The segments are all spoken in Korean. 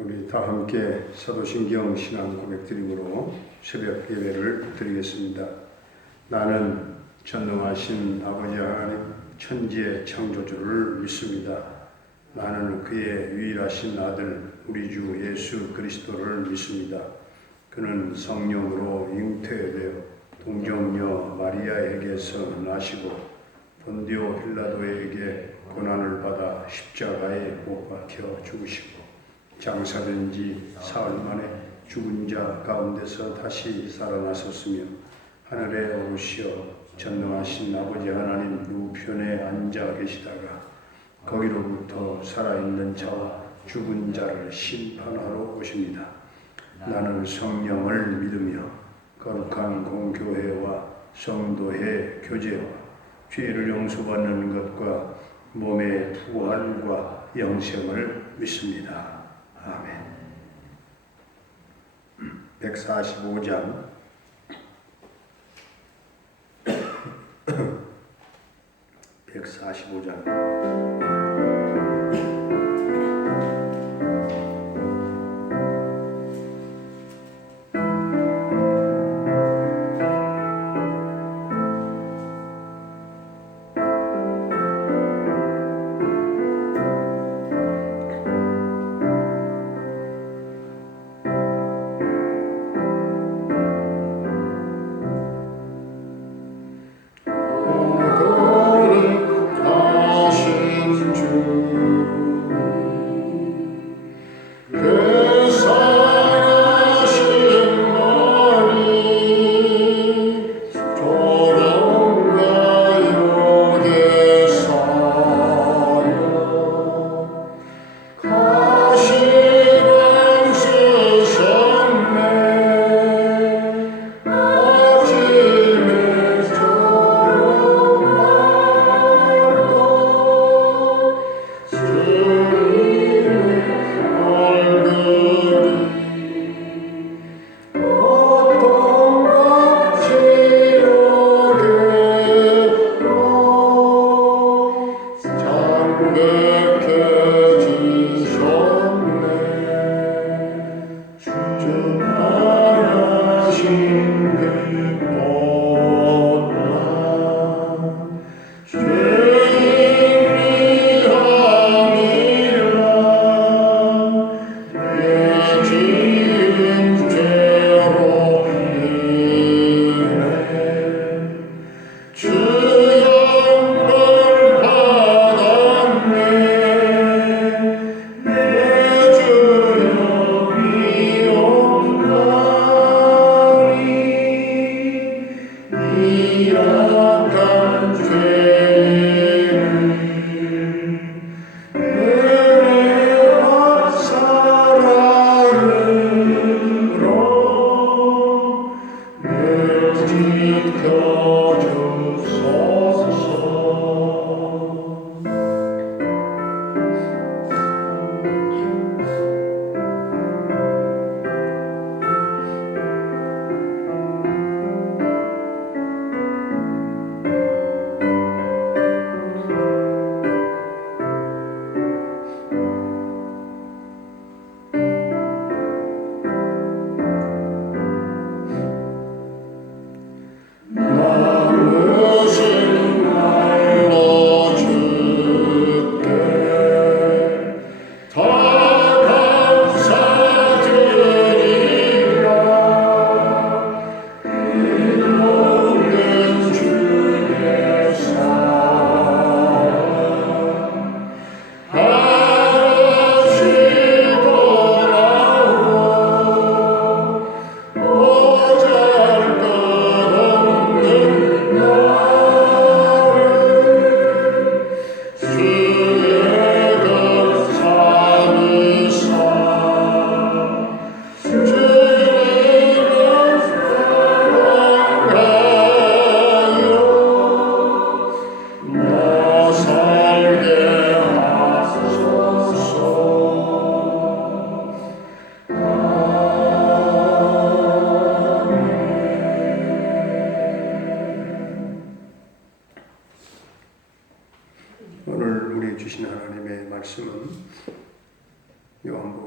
우리 다 함께 사도신경 신앙 고백 드림으로 새벽 예배를 드리겠습니다. 나는 전능하신 아버지 하나님 천지의 창조주를 믿습니다. 나는 그의 유일하신 아들 우리 주 예수 그리스도를 믿습니다. 그는 성령으로 잉태되어 동정녀 마리아에게서 나시고 본디오 빌라도에게 고난을 받아 십자가에 못 박혀 죽으시고 장사된 지 사흘 만에 죽은 자 가운데서 다시 살아나셨으며 하늘에 오르시어 전능하신 아버지 하나님 우편에 앉아 계시다가 거기로부터 살아있는 자와 죽은 자를 심판하러 오십니다. 나는 성령을 믿으며 거룩한 공교회와 성도의 교제와 죄를 용서받는 것과 몸의 부활과 영생을 믿습니다. 아멘. 145장 145장 하신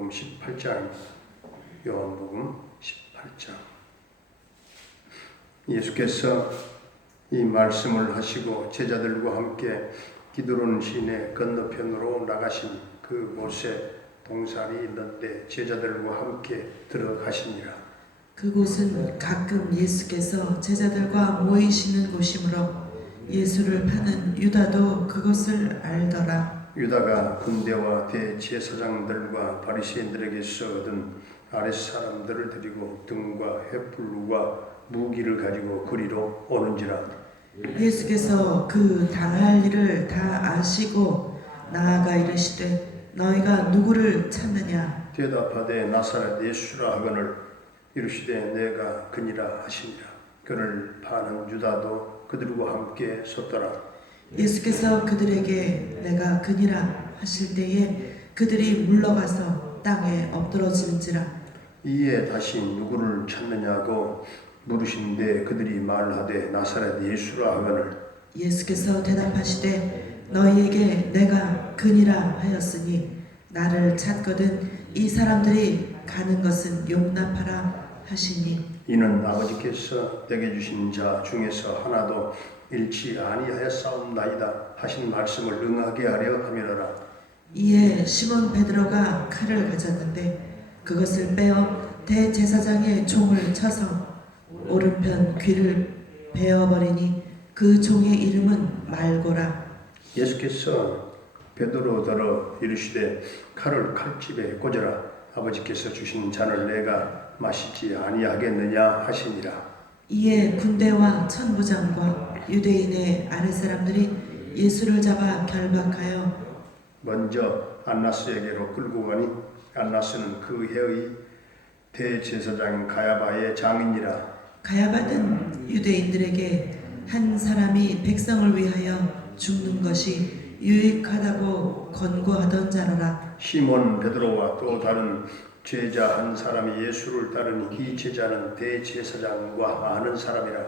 요한복음 18장입니다. 요한복음 18장. 예수께서 이 말씀을 하시고 제자들과 함께 기드론 시내 건너편으로 나가신 그곳에 동산이 있는데 제자들과 함께 들어가시니라. 그곳은 가끔 예수께서 제자들과 모이시는 곳이므로 예수를 파는 유다도 그것을 알더라. 유다가 군대와 대제사장들과 바리새인들에게서 얻은 아랫사람들을 데리고 등과 횃불과 무기를 가지고 그리로 오는지라. 예수께서 그 당할 일을 다 아시고 나아가 이르시되 너희가 누구를 찾느냐? 대답하되 나사렛 예수라 하거늘 이르시되 내가 그니라 하시니라. 그를 파는 유다도 그들과 함께 섰더라. 예수께서 그들에게 내가 그니라 하실 때에 그들이 물러가서 땅에 엎드러지는지라. 이에 다시 누구를 찾느냐고 물으신데 그들이 말하되 나사렛 예수라 하거늘 예수께서 대답하시되 너희에게 내가 그니라 하였으니 나를 찾거든 이 사람들이 가는 것은 용납하라 하시니 이는 아버지께서 내게 주신 자 중에서 하나도 잃지 아니하였사옵나이다 하신 말씀을 응하게 하려 함이로라. 이에 시몬 베드로가 칼을 가졌는데 그것을 빼어 대제사장의 총을 쳐서 오른편 귀를 베어버리니 그 종의 이름은 말고라. 예수께서 베드로더러 이르시되 칼을 칼집에 꽂으라. 아버지께서 주신 잔을 내가 마시지 아니하겠느냐 하시니라. 이에 군대와 천부장과 유대인의 아랫사람들이 예수를 잡아 결박하여 먼저 안나스에게로 끌고 가니 안나스는 그 해의 대제사장 가야바의 장인이라. 가야바는 유대인들에게 한 사람이 백성을 위하여 죽는 것이 유익하다고 권고하던 자로라. 시몬 베드로와 또 다른 제자 한 사람이 예수를 따르니 이 제자는 대제사장과 아는 사람이라.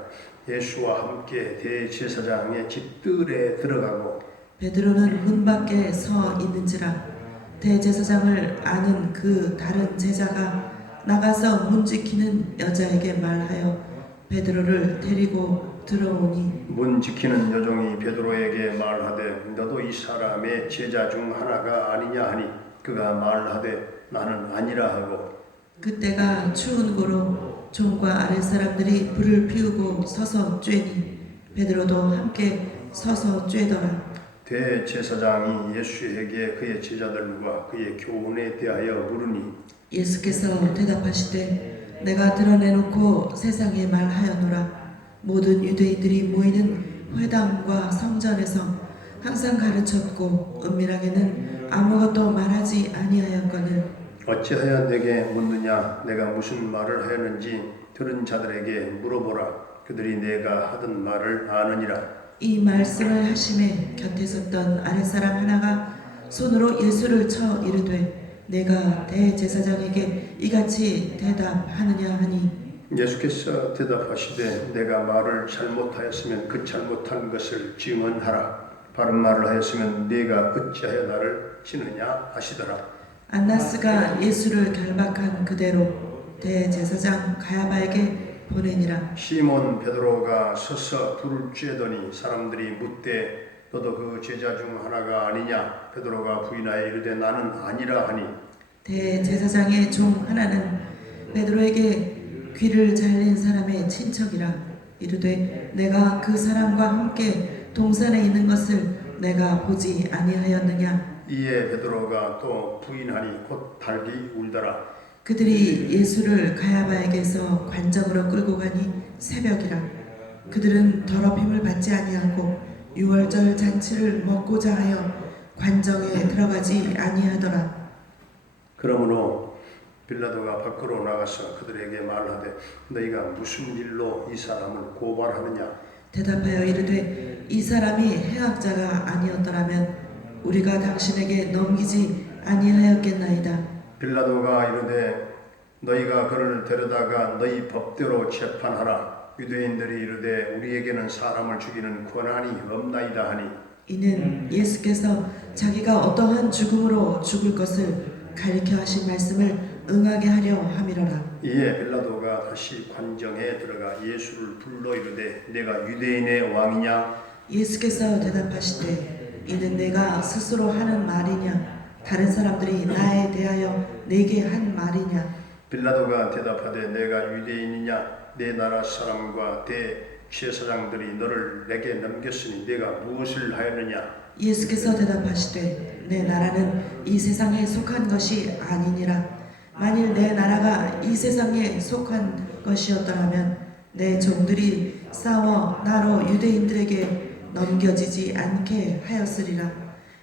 예수와 함께 대제사장의 집들에 들어가고 베드로는 문 밖에 서 있는지라. 대제사장을 아는 그 다른 제자가 나가서 문 지키는 여자에게 말하여 베드로를 데리고 들어오니 문 지키는 여종이 베드로에게 말하되 너도 이 사람의 제자 중 하나가 아니냐 하니 그가 말하되 나는 아니라 하고 그때가 추운 고로 종과 아랫사람들이 불을 피우고 서서 쬐니 베드로도 함께 서서 쬐더라. 대제사장이 예수에게 그의 제자들과 그의 교훈에 대하여 물으니 예수께서 대답하시되 내가 드러내놓고 세상에 말하여노라. 모든 유대인들이 모이는 회당과 성전에서 항상 가르쳤고 은밀하게는 아무것도 말하지 아니하였거늘 어찌하여 내게 묻느냐. 내가 무슨 말을 하였는지 들은 자들에게 물어보라. 그들이 내가 하던 말을 아느니라. 이 말씀을 하심에 곁에 섰던 아랫사람 하나가 손으로 예수를 쳐 이르되 내가 대제사장에게 이같이 대답하느냐 하니 예수께서 대답하시되 내가 말을 잘못하였으면 그 잘못한 것을 증언하라. 바른 말을 하였으면 네가 어찌하여 나를 치느냐 하시더라. 안나스가 예수를 결박한 그대로 대제사장 가야바에게 보내니라. 시몬 베드로가 서서 불을 쬐더니 사람들이 묻되 너도 그 제자 중 하나가 아니냐. 베드로가 부인하여 이르되 나는 아니라 하니 대제사장의 종 하나는 베드로에게 귀를 잘린 사람의 친척이라. 이르되 내가 그 사람과 함께 동산에 있는 것을 내가 보지 아니하였느냐. 이에 베드로가 또 부인하니 곧 달기 울더라. 그들이 예수를 가야바에게서 관정으로 끌고 가니 새벽이라. 그들은 더럽힘을 받지 아니하고 유월절 잔치를 먹고자 하여 관정에 들어가지 아니하더라. 그러므로 빌라도가 밖으로 나가서 그들에게 말하되 너희가 무슨 일로 이 사람을 고발하느냐. 대답하여 이르되 이 사람이 해악자가 아니었더라면 우리가 당신에게 넘기지 아니하였겠나이다. 빌라도가 이르되 너희가 그를 데려다가 너희 법대로 재판하라. 유대인들이 이르되 우리에게는 사람을 죽이는 권한이 없나이다 하니 이는 예수께서 자기가 어떠한 죽음으로 죽을 것을 가리켜 하신 말씀을 응하게 하려 함이로라. 이에 빌라도가 다시 관정에 들어가 예수를 불러 이르되 내가 유대인의 왕이냐? 예수께서 대답하시되 이는 내가 스스로 하는 말이냐 다른 사람들이 나에 대하여 내게 한 말이냐. 빌라도가 대답하되 내가 유대인이냐? 내 나라 사람과 대제사장들이 너를 내게 넘겼으니 내가 무엇을 하였느냐? 예수께서 대답하시되 내 나라는 이 세상에 속한 것이 아니니라. 만일 내 나라가 이 세상에 속한 것이었더라면 내 종들이 싸워 나로 유대인들에게 넘겨지지 않게 하였으리라.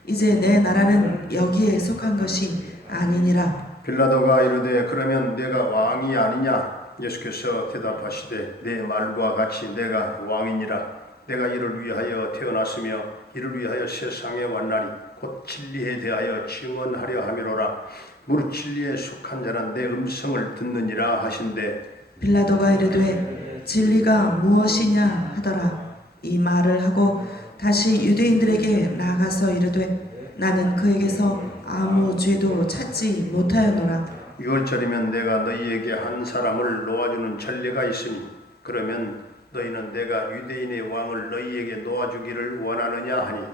이제 내 나라는 여기에 속한 것이 아니니라. 빌라도가 이르되 그러면 내가 왕이 아니냐? 예수께서 대답하시되 내 말과 같이 내가 왕이니라. 내가 이를 위하여 태어났으며 이를 위하여 세상에 왔나니 곧 진리에 대하여 증언하려 함이로라. 무릇 진리에 속한 자는 내 음성을 듣느니라 하신대. 빌라도가 이르되 진리가 무엇이냐 하더라. 이 말을 하고 다시 유대인들에게 나가서 이르되 나는 그에게서 아무 죄도 찾지 못하였노라. 6월절이면 내가 너희에게 한 사람을 놓아주는 전례가 있으니 그러면 너희는 내가 유대인의 왕을 너희에게 놓아주기를 원하느냐 하니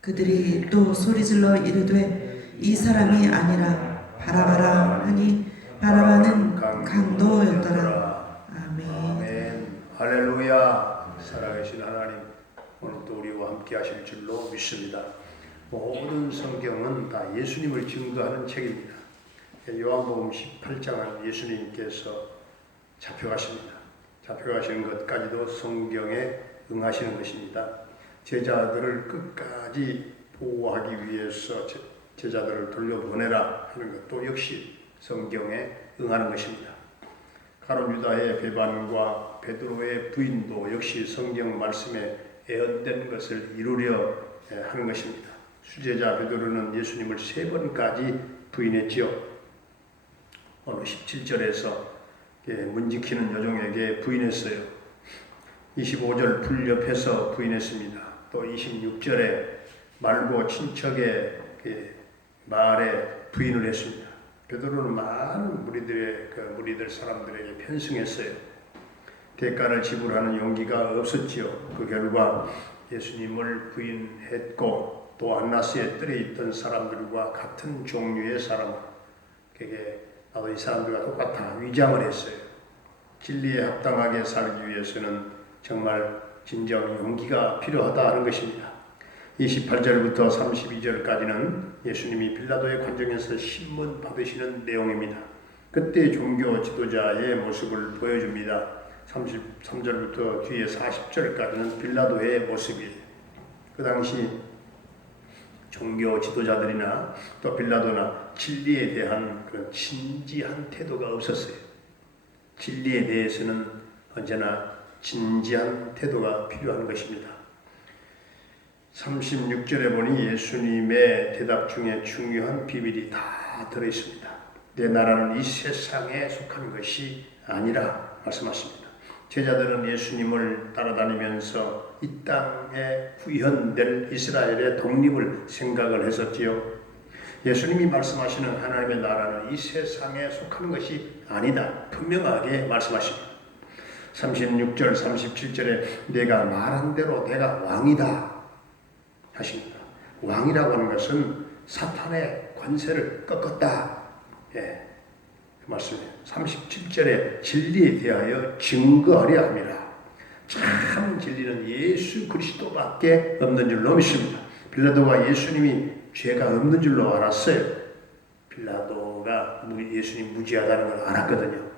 그들이 또 소리질러 이르되 이 사람이 아니라 바라바라 하니 바라바는 강도였더라. 아멘. 아멘. 할렐루야. 살아계신 하나님, 오늘도 우리와 함께 하실 줄로 믿습니다. 모든 성경은 다 예수님을 증거하는 책입니다. 요한복음 18장은 예수님께서 잡혀가십니다. 잡혀가시는 것까지도 성경에 응하시는 것입니다. 제자들을 끝까지 보호하기 위해서 제자들을 돌려보내라 하는 것도 역시 성경에 응하는 것입니다. 가룟 유다의 배반과 베드로의 부인도 역시 성경 말씀에 예언된 것을 이루려 하는 것입니다. 수제자 베드로는 예수님을 3번까지 부인했지요. 오늘 17절에서 문지키는 여종에게 부인했어요. 25절 불 옆에서 부인했습니다. 또 26절에 말고 친척의 말에 부인을 했습니다. 베드로는 많은 무리들 사람들에게 편승했어요. 대가를 지불하는 용기가 없었지요. 그 결과 예수님을 부인했고 또 안나스의 뜰에 있던 사람들과 같은 종류의 사람에게 나도 이 사람들과 똑같아 위장을 했어요. 진리에 합당하게 살기 위해서는 정말 진정 용기가 필요하다 하는 것입니다. 28절부터 32절까지는 예수님이 빌라도의 관정에서 신문 받으시는 내용입니다. 그때 종교 지도자의 모습을 보여줍니다. 33절부터 뒤에 40절까지는 빌라도의 모습이에요. 그 당시 종교 지도자들이나 또 빌라도나 진리에 대한 그런 진지한 태도가 없었어요. 진리에 대해서는 언제나 진지한 태도가 필요한 것입니다. 36절에 보니 예수님의 대답 중에 중요한 비밀이 다 들어있습니다. 내 나라는 이 세상에 속한 것이 아니라 말씀하십니다. 제자들은 예수님을 따라다니면서 이 땅에 구현될 이스라엘의 독립을 생각을 했었지요. 예수님이 말씀하시는 하나님의 나라는 이 세상에 속한 것이 아니다. 분명하게 말씀하십니다. 36절, 37절에 내가 말한 대로 내가 왕이다 하십니다. 왕이라고 하는 것은 사탄의 권세를 꺾었다. 그 말씀이에요. 37절에 진리에 대하여 증거하려 함이라. 참 진리는 예수 그리스도밖에 없는 줄로 믿습니다. 빌라도가 예수님이 죄가 없는 줄로 알았어요. 빌라도가 예수님 무죄하다는 걸 알았거든요.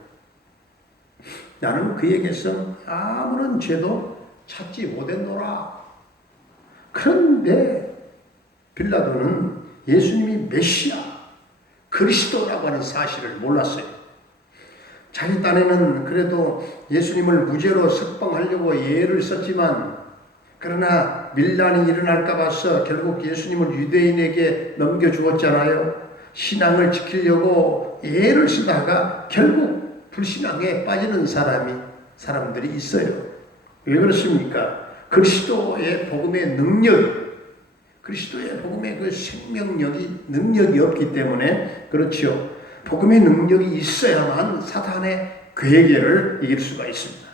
나는 그에게서 아무런 죄도 찾지 못했노라. 그런데 빌라도는 예수님이 메시아, 그리스도라고 하는 사실을 몰랐어요. 자기 딴에는 그래도 예수님을 무죄로 석방하려고 예를 썼지만 그러나 밀란이 일어날까 봐서 결국 예수님을 유대인에게 넘겨주었잖아요. 신앙을 지키려고 예를 쓰다가 결국 불신앙에 빠지는 사람들이 있어요. 왜 그렇습니까? 그리스도의 복음의 능력이 그리스도의 복음의 그 생명력이 능력이 없기 때문에 그렇지요. 복음의 능력이 있어야만 사탄의 괴계를 이길 수가 있습니다.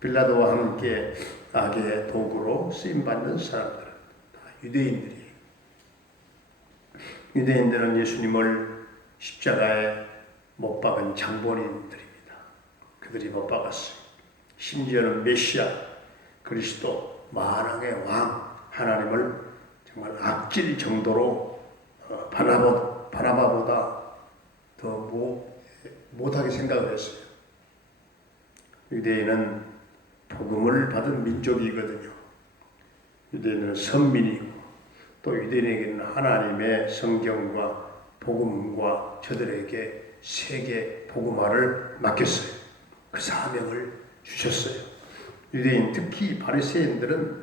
빌라도와 함께 악의 도구로 쓰임받는 사람들은 다 유대인들이에요. 유대인들은 예수님을 십자가에 못 박은 장본인들입니다. 그들이 못 박았어요. 심지어는 메시아, 그리스도, 만왕의 왕 하나님을 정말 악질 정도로 바나바보다 더 못하게 생각을 했어요. 유대인은 복음을 받은 민족이거든요. 유대인은 선민이고 또 유대인에게는 하나님의 성경과 복음과 저들에게 세계 복음화를 맡겼어요. 그 사명을 주셨어요. 유대인 특히 바리새인들은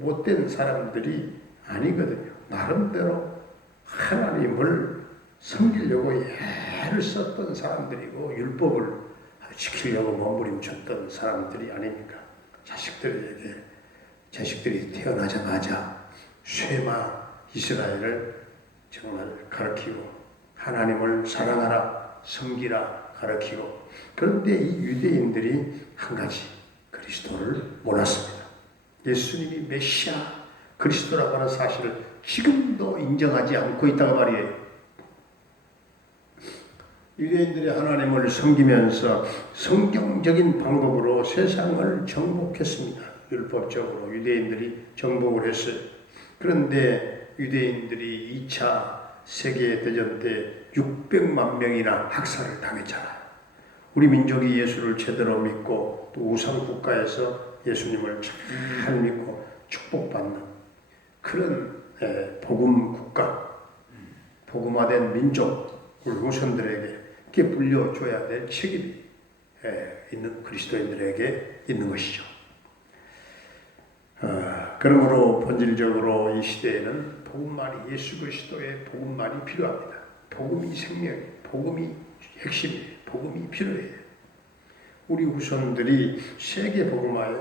못된 사람들이 아니거든요. 나름대로 하나님을 섬기려고 애를 썼던 사람들이고 율법을 지키려고 몸부림쳤던 사람들이 아닙니까? 자식들이 태어나자마자 쉐마 이스라엘을 정말 가르치고 하나님을 사랑하라 섬기라 가르치고, 그런데 이 유대인들이 한 가지 그리스도를 몰랐습니다. 예수님이 메시아 그리스도라고 하는 사실을 지금도 인정하지 않고 있다고 말이에요. 유대인들이 하나님을 섬기면서 성경적인 방법으로 세상을 정복했습니다. 율법적으로 유대인들이 정복을 했어요. 그런데 유대인들이 2차 세계대전 때 600만 명이나 학살을 당했잖아요. 우리 민족이 예수를 제대로 믿고 또 우상 국가에서 예수님을 잘 믿고 축복받는 그런 복음 국가, 복음화된 민족, 우리 후손들에게 이렇게 물려줘야 될 책임이 있는 그리스도인들에게 있는 것이죠. 그러므로 본질적으로 이 시대에는 복음만이, 예수 그리스도의 복음만이 필요합니다. 복음이 생명이에요. 복음이 핵심이에요. 복음이 필요해요. 우리 후손들이 세계 복음화에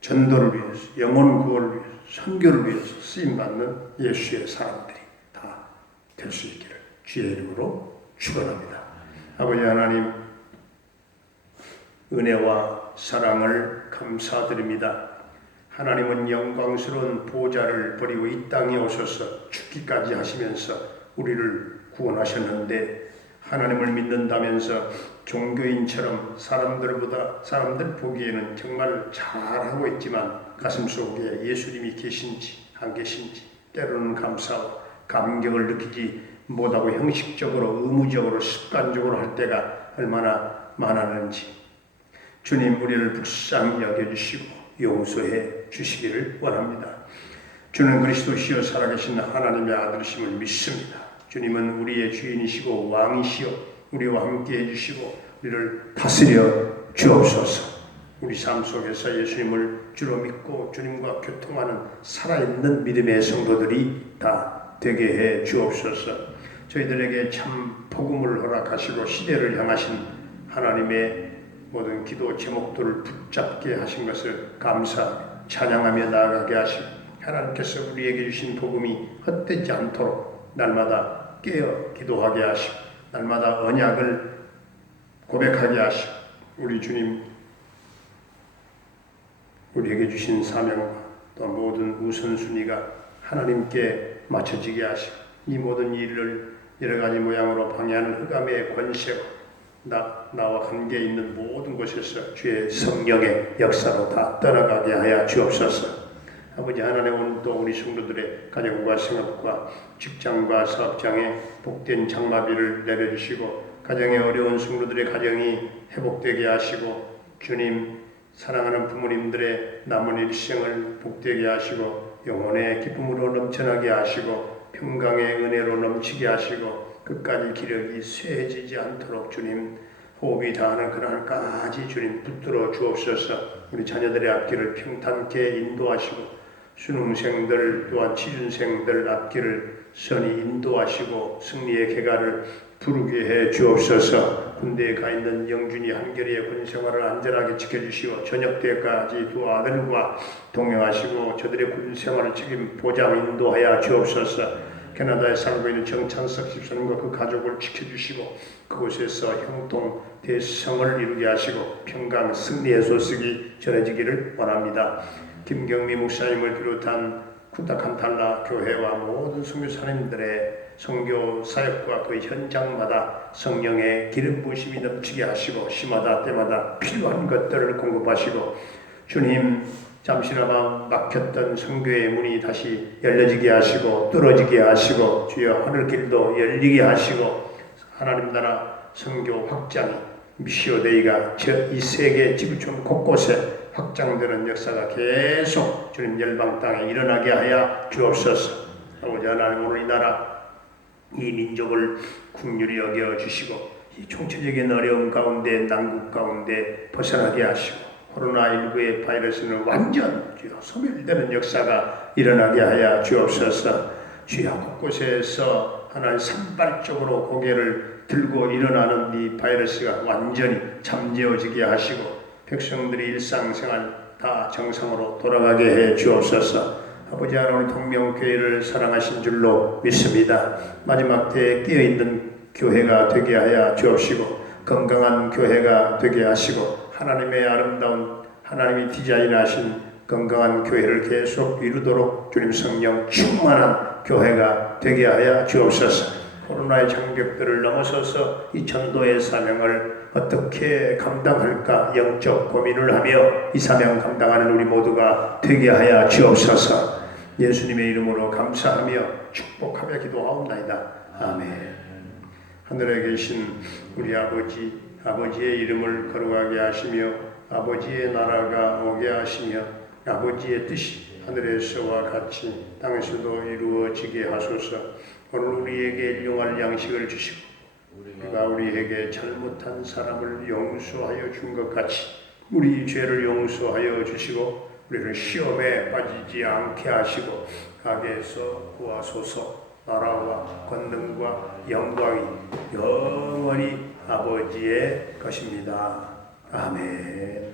전도를 위해서, 영혼 구원을 위해서, 선교를 위해서 쓰임받는 예수의 사람들이 다 될 수 있기를 주의 이름으로 축원합니다. 아버지 하나님, 은혜와 사랑을 감사드립니다. 하나님은 영광스러운 보좌를 버리고 이 땅에 오셔서 죽기까지 하시면서 우리를 구원하셨는데, 하나님을 믿는다면서 종교인처럼 사람들 보기에는 정말 잘하고 있지만 가슴속에 예수님이 계신지 안 계신지 때로는 감사와 감격을 느끼지 못하고 형식적으로 의무적으로 습관적으로 할 때가 얼마나 많았는지 주님, 우리를 불쌍히 여겨주시고 용서해 주시기를 원합니다. 주는 그리스도시요 살아계신 하나님의 아들이심을 믿습니다. 주님은 우리의 주인이시고 왕이시요 우리와 함께 해주시고 우리를 다스려 주옵소서. 우리 삶 속에서 예수님을 주로 믿고 주님과 교통하는 살아있는 믿음의 성도들이 다 되게 해 주옵소서. 저희들에게 참 복음을 허락하시고 시대를 향하신 하나님의 모든 기도 제목들을 붙잡게 하신 것을 감사 찬양하며 나아가게 하시고, 하나님께서 우리에게 주신 복음이 헛되지 않도록 날마다 깨어 기도하게 하시고 날마다 언약을 고백하게 하시고, 우리 주님 우리에게 주신 사명과 또 모든 우선순위가 하나님께 맞춰지게 하시고, 이 모든 일을 여러 가지 모양으로 방해하는 흑암의 권세가 나와 관계 있는 모든 곳에서 주의 성령의 역사로 다 떠나가게 하여 주옵소서. 아버지 하나님, 오늘도 우리 성도들의 가정과 생업과 직장과 사업장에 복된 장마비를 내려주시고, 가정에 어려운 성도들의 가정이 회복되게 하시고, 주님 사랑하는 부모님들의 남은 일생을 복되게 하시고 영혼의 기쁨으로 넘쳐나게 하시고 평강의 은혜로 넘치게 하시고 끝까지 기력이 쇠해지지 않도록 주님 호흡이 다하는 그날까지 주님 붙들어 주옵소서. 우리 자녀들의 앞길을 평탄케 인도하시고 수능생들 또한 취준생들 앞길을 선히 인도하시고 승리의 계가를 부르게 해 주옵소서. 군대에 가 있는 영준이 한결이의 군 생활을 안전하게 지켜주시고 저녁 때까지 두 아들과 동행하시고 저들의 군 생활을 책임 보장 인도하여 주옵소서. 캐나다에 살고 있는 정찬석 집사님과 그 가족을 지켜주시고 그곳에서 형통 대성을 이루게 하시고 평강 승리의 소식이 전해지기를 원합니다. 김경미 목사님을 비롯한 쿠타칸탈라 교회와 모든 선교사님들의 선교 사역과 그 현장마다 성령의 기름 부으심이 넘치게 하시고 시마다 때마다 필요한 것들을 공급하시고 주님 잠시나마 막혔던 선교의 문이 다시 열려지게 하시고 뚫어지게 하시고 주여 하늘길도 열리게 하시고 하나님 나라 선교 확장이 미시오데이가 이 세계 지구촌 곳곳에 확장되는 역사가 계속 주님 열방 땅에 일어나게 하여 주옵소서. 아버지 하나님 오늘 이 나라 이 민족을 긍휼히 여겨 주시고 이 총체적인 어려움 가운데 난국 가운데 벗어나게 하시고 코로나19의 바이러스는 완전 주여 소멸되는 역사가 일어나게 하여 주옵소서. 주여 곳곳에서 하나님 산발적으로 고개를 들고 일어나는 이 바이러스가 완전히 잠재워지게 하시고 백성들이 일상생활 다 정상으로 돌아가게 해 주옵소서. 아버지 하나님 동명교회를 사랑하신 줄로 믿습니다. 마지막 때에 끼어있는 교회가 되게 하여 주옵시고 건강한 교회가 되게 하시고 하나님의 아름다운 하나님이 디자인하신 건강한 교회를 계속 이루도록 주님 성령 충만한 교회가 되게 하여 주옵소서. 코로나의 장벽들을 넘어서서 이 전도의 사명을 어떻게 감당할까 영적 고민을 하며 이 사명 감당하는 우리 모두가 되게 하여 주옵소서. 예수님의 이름으로 감사하며 축복하며 기도하옵나이다. 아멘. 하늘에 계신 우리 아버지의 이름을 거룩하게 하시며 아버지의 나라가 오게 하시며 아버지의 뜻이 하늘에서와 같이 땅에서도 이루어지게 하소서. 오늘 우리에게 일용할 양식을 주시고 우리가 우리에게 잘못한 사람을 용서하여 준 것 같이 우리 죄를 용서하여 주시고 우리를 시험에 빠지지 않게 하시고 악에서 구하소서. 나라와 권능과 영광이 영원히 아버지의 것입니다. 아멘.